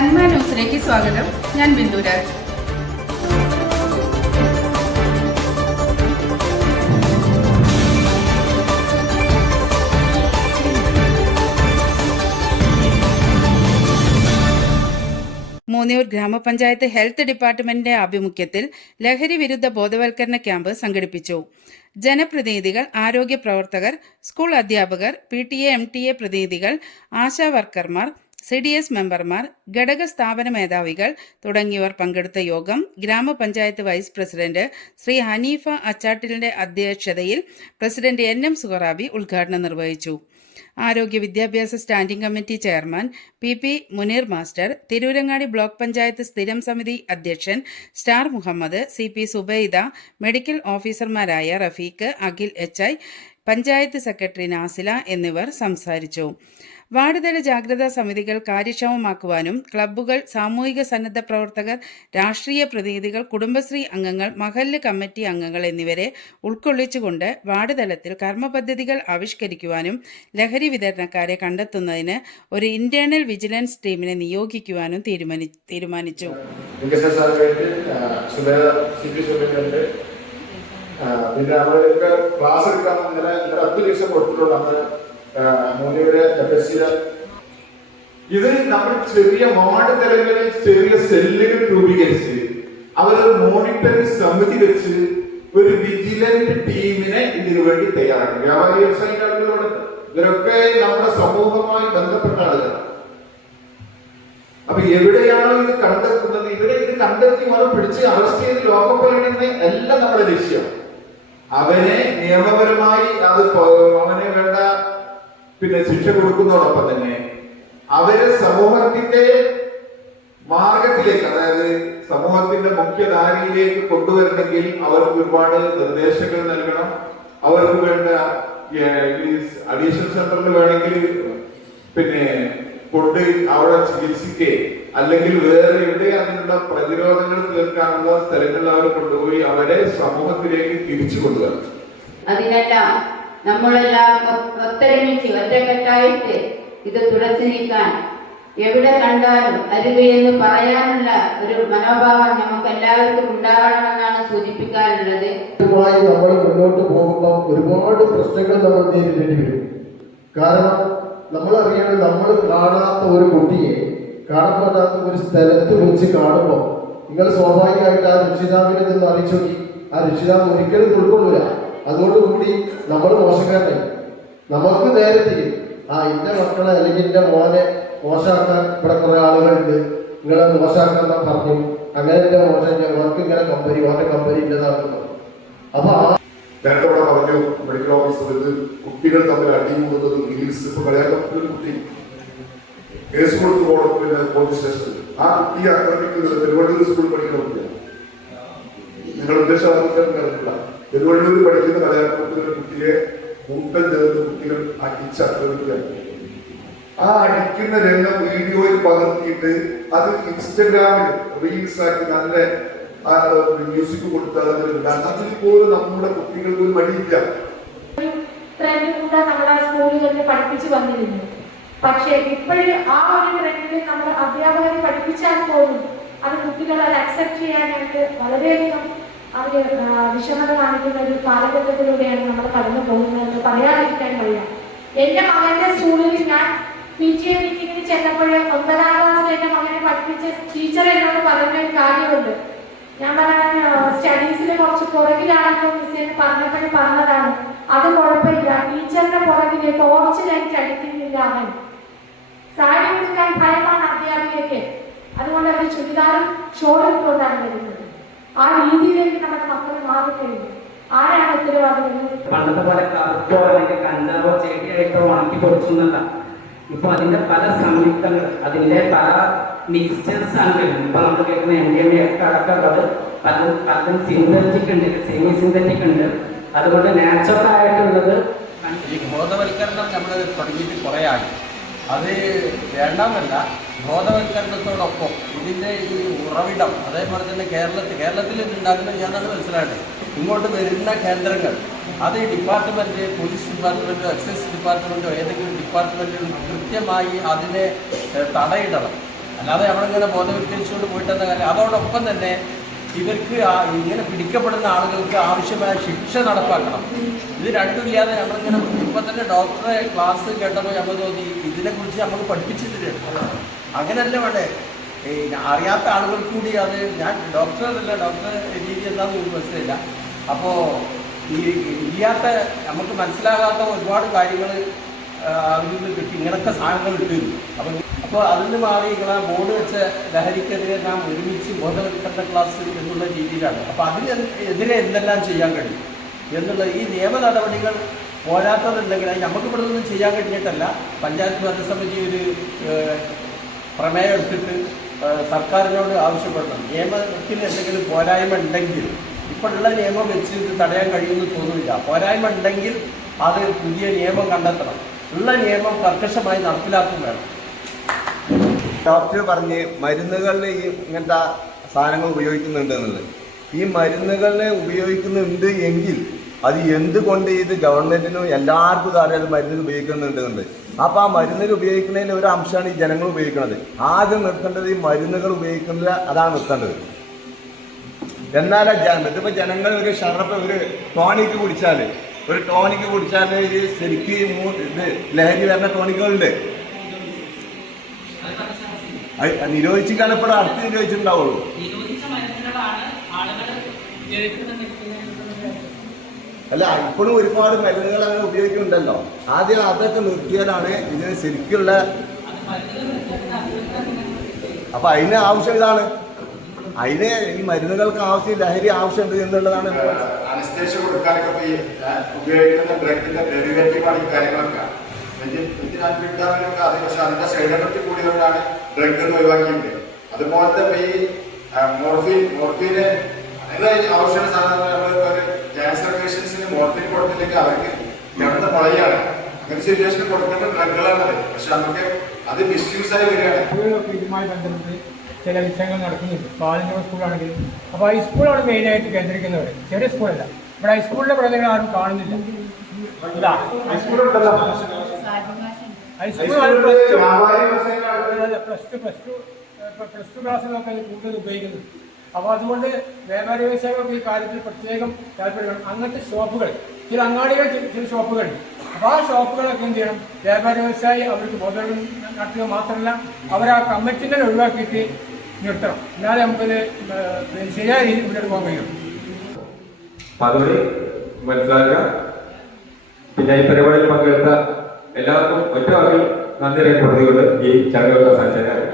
നന്മ ന്യൂസിലേക്ക് സ്വാഗതം. ഞാൻ ബിന്ദുരാജ്. മൂന്നിയൂർ ഗ്രാമപഞ്ചായത്ത് ഹെൽത്ത് ഡിപ്പാർട്ട്മെന്റിന്റെ ആഭിമുഖ്യത്തിൽ ലഹരി വിരുദ്ധ ബോധവൽക്കരണ ക്യാമ്പ് സംഘടിപ്പിച്ചു. ജനപ്രതിനിധികൾ, ആരോഗ്യ പ്രവർത്തകർ, സ്കൂൾ അധ്യാപകർ, PTA, MTA പ്രതിനിധികൾ, ആശാ വർക്കർമാർ, CDS മെമ്പർമാർ, ഘടക സ്ഥാപന മേധാവികൾ തുടങ്ങിയവർ പങ്കെടുത്ത യോഗം ഗ്രാമപഞ്ചായത്ത് വൈസ് പ്രസിഡന്റ് ശ്രീ ഹനീഫ അച്ചാട്ടിലിന്റെ അധ്യക്ഷതയിൽ പ്രസിഡന്റ് NM സുഹറാബി ഉദ്ഘാടനം നിർവഹിച്ചു. ആരോഗ്യ വിദ്യാഭ്യാസ standing committee chairman PP Muneer master, Tirurangadi block panchayat സ്ഥിരം സമിതി അധ്യക്ഷൻ star Muhammad, CP Zubaida, medical ഓഫീസർമാരായ റഫീഖ്, അഖിൽ HI, പഞ്ചായത്ത് സെക്രട്ടറി നാസില എന്നിവർ സംസാരിച്ചു. വാർഡ് തല ജാഗ്രതാ സമിതികൾ കാര്യക്ഷമമാക്കുവാനും ക്ലബ്ബുകൾ, സാമൂഹിക സന്നദ്ധ പ്രവർത്തകർ, രാഷ്ട്രീയ പ്രതിനിധികൾ, കുടുംബശ്രീ അംഗങ്ങൾ, മഹല്ല് കമ്മിറ്റി അംഗങ്ങൾ എന്നിവരെ ഉൾക്കൊള്ളിച്ചുകൊണ്ട് വാർഡ് തലത്തിൽ കർമ്മപദ്ധതികൾ ആവിഷ്കരിക്കുവാനും ലഹരി വിതരണക്കാരെ കണ്ടെത്തുന്നതിന് ഒരു ഇന്റേണൽ വിജിലൻസ് ടീമിനെ നിയോഗിക്കുവാനും തീരുമാനിച്ചു. പിന്നെ നമ്മളൊക്കെ ക്ലാസ് എടുക്കാൻ 10 ദിവസം കൊടുത്തിട്ടുള്ള ഇത് നമ്മൾ ചെറിയ വാർഡ് തലങ്ങളിൽ ചെറിയ സെല്ലുകൾ രൂപീകരിച്ച് അവരൊരു മോണിറ്ററിംഗ് സമിതി വെച്ച് ഒരു വിജിലന്റ് ടീമിനെ ഇതിനു വേണ്ടി തയ്യാറാക്കി. വ്യാപാരി വ്യവസായിക ആളുകളോട് ഇവരൊക്കെ നമ്മുടെ സമൂഹവുമായി ബന്ധപ്പെട്ട ആളുകളാണ്. അപ്പൊ എവിടെയാണോ ഇത് കണ്ടെത്തുന്നത്, ഇവരെ ഇത് കണ്ടെത്തി അവരെ പിടിച്ച് അറസ്റ്റ് ചെയ്ത് ലോക്കപ്പ് എല്ലാം നമ്മുടെ ലക്ഷ്യം. അവനെ നിയമപരമായി അവനെ വേണ്ട ശിക്ഷ കൊടുക്കുന്നതോടൊപ്പം തന്നെ അവരെ സമൂഹത്തിന്റെ മാർഗത്തിലേക്ക്, അതായത് സമൂഹത്തിന്റെ മുഖ്യധാരയിലേക്ക് കൊണ്ടുവരണമെങ്കിൽ അവർക്ക് ഒരുപാട് നിർദ്ദേശങ്ങൾ നൽകണം. അവർക്ക് വേണ്ട അഡീഷണൽ സെന്ററിൽ വേണമെങ്കിൽ കൊണ്ട് അവിടെ ചികിത്സിക്കേ അല്ലെങ്കിൽ വേറെ എവിടെ അതിനുള്ള പ്രതിരോധങ്ങൾ തീർക്കാനുള്ള സ്ഥലങ്ങളിൽ അവർ കൊണ്ടുപോയി അവരെ സമൂഹത്തിലേക്ക് തിരിച്ചു കൊണ്ടുവരണം. അതിനെല്ലാം നമ്മളെല്ലാം ഒത്തൊരുമിച്ച് ഒറ്റക്കെട്ടായിട്ട് ഇത് തുടച്ചു നീക്കാൻ എവിടെ കണ്ടാലും അരുത് എന്ന് പറയാനുള്ള ഒരു മനോഭാവം നമുക്ക് എല്ലാവർക്കും ഉണ്ടാകണമെന്നാണ് സൂചിപ്പിക്കാറുള്ളത്. നമ്മൾ മുന്നോട്ട് പോകുമ്പോൾ ഒരുപാട് പ്രശ്നങ്ങൾ നമ്മൾ നേരിടേണ്ടി വരും. കാരണം നമ്മളറിയേണ്ടത്, നമ്മൾ കാണാത്ത ഒരു കുട്ടിയെ കാണാൻ പറ്റാത്ത ഒരു സ്ഥലത്ത് വെച്ച് കാണുമ്പോൾ നിങ്ങൾ സ്വാഭാവികമായിട്ട് ആ രക്ഷിതാവിനെ നിന്ന് അറിയിച്ചു നോക്കി, ആ രക്ഷിതാവ് ഒരിക്കലും ഉൾക്കൊള്ളില്ല. അതോടുകൂടി നമ്മൾ മോശക്കാരനെ നമുക്ക് നേരെ തിരിയും. എന്റെ മക്കളെ അല്ലെങ്കിൽ എന്റെ മോനെ മോശമാക്കാൻ ഇവിടെ കുറെ ആളുകളുണ്ട്, നിങ്ങളെ മോശമാക്കാൻ പറഞ്ഞു, അങ്ങനെ എന്റെ മോശം അവർക്ക് ഇങ്ങനെ കമ്പനി ഓരോ കമ്പനി ഇല്ലതാക്കുന്നു. അപ്പൊ നേരത്തെ പറഞ്ഞു മെഡിക്കൽ ഓഫീസർ കുട്ടികൾ തമ്മിൽ അടികൂടുന്നതും റീൽസ് ഇപ്പൊ കളിയാക്കപ്പെട്ട കുട്ടി കേസ് കൊടുത്ത് പോകണം പോലീസ് സ്റ്റേഷനിൽ. ആ കുട്ടിയെ ആക്രമിക്കുന്നത് തിരുവള്ളൂർ സ്കൂളിൽ പഠിക്കുന്ന കുട്ടിയാണ്. നിങ്ങൾ ഉദ്ദേശിച്ച തിരുവള്ളൂർ പഠിക്കുന്ന കളിയാക്കപ്പെട്ട ഒരു കുട്ടിയെ കൂട്ടം ചേർന്ന് കുട്ടികൾ അടിച്ചാക്രമിക്കുകയാണ്. ആ അടിക്കുന്ന രംഗം വീഡിയോയിൽ പകർത്തിയിട്ട് അത് ഇൻസ്റ്റഗ്രാമിൽ റീൽസ് ആക്കി നല്ല മ്യൂസിക് കൊടുത്താൽ അതിൽ പോലും നമ്മുടെ കുട്ടികൾക്ക് ഒരു മടിയില്ല. നമ്മുടെ സ്കൂളുകളിൽ പഠിപ്പിച്ചു വന്നിരുന്നു. പക്ഷേ ഇപ്പോഴും ആ ഒരു ട്രെൻഡിൽ നമ്മൾ അധ്യാപകരെ പഠിപ്പിച്ചാൽ പോലും അത് കുട്ടികൾ അത് അക്സെപ്റ്റ് ചെയ്യാനായിട്ട് വളരെയധികം അവർ വിഷമത കാണിക്കുന്ന ഒരു കാലഘട്ടത്തിലൂടെയാണ് നമ്മൾ കടന്നു പോകുന്നതെന്ന് പറയാതിരിക്കാൻ കഴിയാം. എന്റെ മകന്റെ സ്കൂളിൽ ഞാൻ PTA മീറ്റിംഗിന് ചെന്നപ്പോൾ 9ാം ക്ലാസ്സിൽ എന്റെ മകനെ പഠിപ്പിച്ച ടീച്ചർ എന്നോട് പറയുന്ന ഒരു കാര്യമുണ്ട്. ഞാൻ പറഞ്ഞ സ്റ്റഡീസിൽ കുറച്ച് പുറകിലാണെന്ന് മിസ്സിന് പറഞ്ഞതാണ്. അത് കുഴപ്പമില്ല, ടീച്ചറിന്റെ പുറകില് ടോർച്ച് ലൈറ്റ് അടിക്കുന്നില്ല. അവൻ സാരി കൊടുക്കാൻ ഭയമാണ് അധ്യാപികയ്ക്ക്. അതുകൊണ്ട് അവർ ചുരിദാറും ഷോളും കൊണ്ടാണ് വരുന്നത്. ആ രീതിയിലേക്ക് നമ്മുടെ മക്കൾ മാറിക്കഴിഞ്ഞു. ആരാണ് ഉത്തരവാദികൾ? പണ്ടത്തെ പോലെ കറുപ്പോ അല്ലെങ്കിൽ കഞ്ചാവോ ചെടിയായിട്ടോ ഉണക്കി പൊടിച്ചൊന്നല്ല. ഇപ്പൊ അതിന്റെ പല സംയുക്തങ്ങൾ, അതിന്റെ പല മിക്സ്ചേഴ്സ് ആണ്. ഇപ്പൊ നമ്മൾ കേൾക്കുന്ന MDMA ഒക്കെ അടക്കമുള്ളത് പലതും സിന്തറ്റിക് ഉണ്ട്, സെമി സിന്തറ്റിക് ഉണ്ട്. അതുകൊണ്ട് നാച്ചുറൽ ആയിട്ടുള്ളത് ഈ ബോധവൽക്കരണം നമ്മൾ തുടങ്ങിയിട്ട് കുറേ ആയി. അത് വേണ്ടാന്നല്ല, ബോധവൽക്കരണത്തോടൊപ്പം ഇതിൻ്റെ ഈ ഉറവിടം അതേപോലെ തന്നെ കേരളത്തിൽ ഉണ്ടാകുന്ന ഞാനാണ് മനസ്സിലാക്കുന്നത്. ഇങ്ങോട്ട് വരുന്ന കേന്ദ്രങ്ങൾ അത് ഈ ഡിപ്പാർട്ട്മെൻറ്റ്, പോലീസ് ഡിപ്പാർട്ട്മെൻറ്റോ എക്സൈസ് ഡിപ്പാർട്ട്മെൻറ്റോ ഏതെങ്കിലും ഡിപ്പാർട്ട്മെൻറ്റുകൾ കൃത്യമായി അതിനെ തടയിടണം. അല്ലാതെ നമ്മളിങ്ങനെ ബോധവൽക്കരിച്ചുകൊണ്ട് പോയിട്ടെന്ന കാര്യം. അതോടൊപ്പം തന്നെ ഇവർക്ക് ഇങ്ങനെ പിടിക്കപ്പെടുന്ന ആളുകൾക്ക് ആവശ്യമായ ശിക്ഷ നടപ്പാക്കണം. ഇത് രണ്ടുമില്ലാതെ നമ്മളിങ്ങനെ ഇപ്പം തന്നെ ഡോക്ടറെ ക്ലാസ് കേട്ടപ്പോൾ നമ്മൾ തോന്നി ഇതിനെക്കുറിച്ച് നമുക്ക് പഠിപ്പിച്ചിട്ടുണ്ട്. അങ്ങനെയല്ല വേണ്ടേ, അറിയാത്ത ആളുകൾക്ക് കൂടി അത് ഞാൻ ഡോക്ടറല്ല, ഡോക്ടർ രീതി എന്താണെന്ന് എനിക്ക് മനസ്സിലായില്ല. അപ്പോൾ ഈ ഇല്ലാത്ത നമുക്ക് മനസ്സിലാകാത്ത ഒരുപാട് കാര്യങ്ങൾ അതിൽ നിന്ന് കിട്ടി, ഇങ്ങനത്തെ സാധനങ്ങൾ കിട്ടുന്നു. അപ്പോൾ അതിൽ നിന്ന് മാറി നിങ്ങളെ ബോർഡ് വെച്ച ലഹരിക്കെതിരെ നാം ഒരുമിച്ച് ബോധവൽക്കരണ ക്ലാസ് എന്നുള്ള രീതിയിലാണ്. അപ്പോൾ അതിനെതിരെ എന്തെല്ലാം ചെയ്യാൻ കഴിയും എന്നുള്ള ഈ നിയമ നടപടികൾ പോരാത്തതുണ്ടെങ്കിൽ അത് നമുക്ക് ഇവിടെ നിന്നും ചെയ്യാൻ കഴിഞ്ഞിട്ടല്ല. പഞ്ചായത്ത് ഭരണസമിതി ഒരു പ്രമേയം എടുത്തിട്ട് സർക്കാരിനോട് ആവശ്യപ്പെടണം. നിയമത്തിന് എന്തെങ്കിലും പോരായ്മ ഉണ്ടെങ്കിൽ, ഇപ്പോഴുള്ള നിയമം വെച്ച് ഇത് തടയാൻ കഴിയുമെന്ന് തോന്നുന്നില്ല. പോരായ്മ ഉണ്ടെങ്കിൽ അത് പുതിയ നിയമം കണ്ടെത്തണം. ഉള്ള നിയമം കർക്കശമായി നടപ്പിലാക്കും വേണം. ഡോക്ടർ പറഞ്ഞ് മരുന്നുകളിൽ ഈ ഇങ്ങനത്തെ സാധനങ്ങൾ ഉപയോഗിക്കുന്നുണ്ട് എന്നുള്ളത്. ഈ മരുന്നുകളിൽ ഉപയോഗിക്കുന്നുണ്ട് എങ്കിൽ അത് എന്തുകൊണ്ട് ഇത് ഗവൺമെൻറ്റിനും എല്ലാവർക്കും അറിയാതെ മരുന്നുകൾ ഉപയോഗിക്കുന്നുണ്ട്. അപ്പോൾ ആ മരുന്നുകൾ ഉപയോഗിക്കുന്നതിൽ ഒരു അംശമാണ് ഈ ജനങ്ങൾ ഉപയോഗിക്കുന്നത്. ആദ്യം നിർത്തേണ്ടത് ഈ മരുന്നുകൾ ഉപയോഗിക്കുന്നത്, അതാണ് നിർത്തേണ്ടത്. എന്നാലും ഇതിപ്പോൾ ജനങ്ങൾ ഒരു ഷർപ്പ് ഒരു ടോണിക്ക് കുടിച്ചാൽ ഇത് ശരിക്കും ഇത് ലഹരി വരുന്ന ടോണിക്കുകളുണ്ട്. നിരോധിച്ചിട്ടാണ് ഇപ്പോൾ അടുത്ത് നിരോധിച്ചിട്ടുണ്ടാവുള്ളൂ. അല്ല, ഇപ്പോഴും ഒരുപാട് മരുന്നുകൾ അങ്ങനെ ഉപയോഗിക്കുന്നുണ്ടല്ലോ. ആദ്യം അതൊക്കെ നിർത്തിയാലാണ് ഇതിന് ശരിക്കുള്ള. അപ്പൊ അതിന് ആവശ്യം ഇതാണ്, അതിന് ഈ മരുന്നുകൾക്ക് ആവശ്യം ലഹരി ആവശ്യമുണ്ട് എന്നുള്ളതാണ്. അനസ്തേഷ്യ കൊടുക്കാനൊക്കെ ഉപയോഗിക്കുന്ന ഡ്രഗിന്റെ ഡെറിവേറ്റീവാണ് ഈ കാര്യങ്ങളൊക്കെ. അത് പക്ഷെ അതിന്റെ സൈഡ് എഫക്ട് കൂടിയതുകൊണ്ടാണ് ഡ്രഗ് എന്ന് ഒഴിവാക്കിയത്. അതുപോലെ തന്നെ ഈ മോർഫീന് ആവശ്യമുള്ള സാധനം ക്യാൻസർ പേഷ്യൻസിന് മോർഫിൻ കൊടുത്തില്ലെങ്കിൽ അവർക്ക് ഇടന്ന് മുളയാണ്. അങ്ങനെ സിറ്റുവേഷൻ കൊടുക്കേണ്ട ഡ്രഗുകളാണത്. പക്ഷെ നമുക്ക് അത് മിസ്യൂസ് ആയി വരികയാണ്. ഇതുമായി ബന്ധപ്പെട്ട് ചില വിഷയങ്ങൾ നടക്കുന്നുണ്ട്. പാലിൻ്റെ സ്കൂളാണെങ്കിൽ അപ്പോൾ ഹൈസ്കൂളാണ് മെയിനായിട്ട് കേന്ദ്രീകരിക്കുന്നത്. ചെറിയ സ്കൂളല്ല. ഇവിടെ ഹൈസ്കൂളിലെ പഠനങ്ങൾ ആരും കാണുന്നില്ല. ഹൈസ്കൂൾ പ്ലസ് ടു ക്ലാസ്സിലൊക്കെ കൂടുതൽ ഉപയോഗിക്കുന്നത്. അപ്പോൾ അതുകൊണ്ട് വ്യാപാരി വ്യവസായികൾക്ക് ഈ കാര്യത്തിൽ പ്രത്യേകം താല്പര്യമാണ്. അങ്ങനത്തെ ഷോപ്പുകൾ, ചില അങ്ങാടികൾ, ചില ഷോപ്പുകൾ, അപ്പോൾ ആ ഷോപ്പുകളൊക്കെ എന്ത് ചെയ്യണം, വ്യാപാരി വ്യവസായി അവർക്ക് ബോധവൽക്കരണം നടത്തുക മാത്രമല്ല അവർ ആ കമ്മിറ്റിനെ ഒഴിവാക്കിയിട്ട് നിർത്തണം. എന്നാലേ നമുക്കിത് ശരിയായ രീതിയിൽ മുന്നോട്ട് പോകാൻ കഴിയും. അതുവഴി മനസ്സിലാക്കുക. പിന്നെ ഈ പരിപാടിയിൽ പങ്കെടുത്ത എല്ലാവർക്കും ഒറ്റ വാക്കിൽ നന്ദി രേഖപ്പെടുത്തിക്കൊണ്ട് ഈ ചടങ്ങുകൾ സാധിച്ചത്